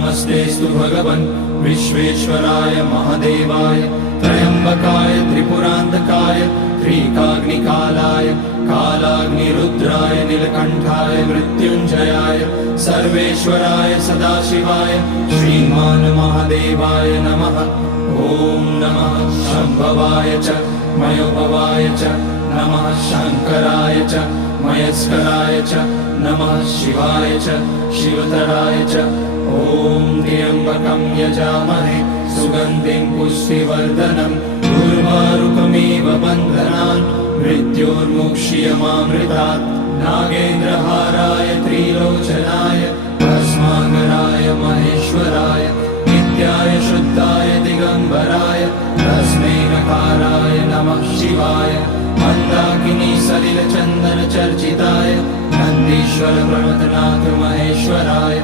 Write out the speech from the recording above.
नमस्तेस्तु भगवन् विश्वेश्वराय महादेवाय त्र्यम्बकाय त्रिपुरान्तकाय त्रिकाग्निकालाय कालाग्निरुद्राय नीलकण्ठाय मृत्युञ्जयाय सर्वेश्वराय सदाशिवाय श्रीमान् महादेवाय नमः। ॐ नमः शम्भवाय च मयोभवाय च नमः शङ्कराय च मयस्कराय च नमः शिवाय च शिवतराय च। ॐ त्र्यम्बकं यजामहे सुगन्धिं पुष्टिवर्धनम् उर्वारुकमिव बन्धनान् मृत्योर्मुक्ष्यमामृतात्। नागेन्द्रहाराय त्रिलोचनाय भस्माकराय महेश्वराय नित्याय शुद्धाय दिगम्बराय तस्मै नकाराय नमः शिवाय। मन्दाकिनी सलिलचन्दन चर्चिताय नन्दीश्वर प्रमथनाथ महेश्वराय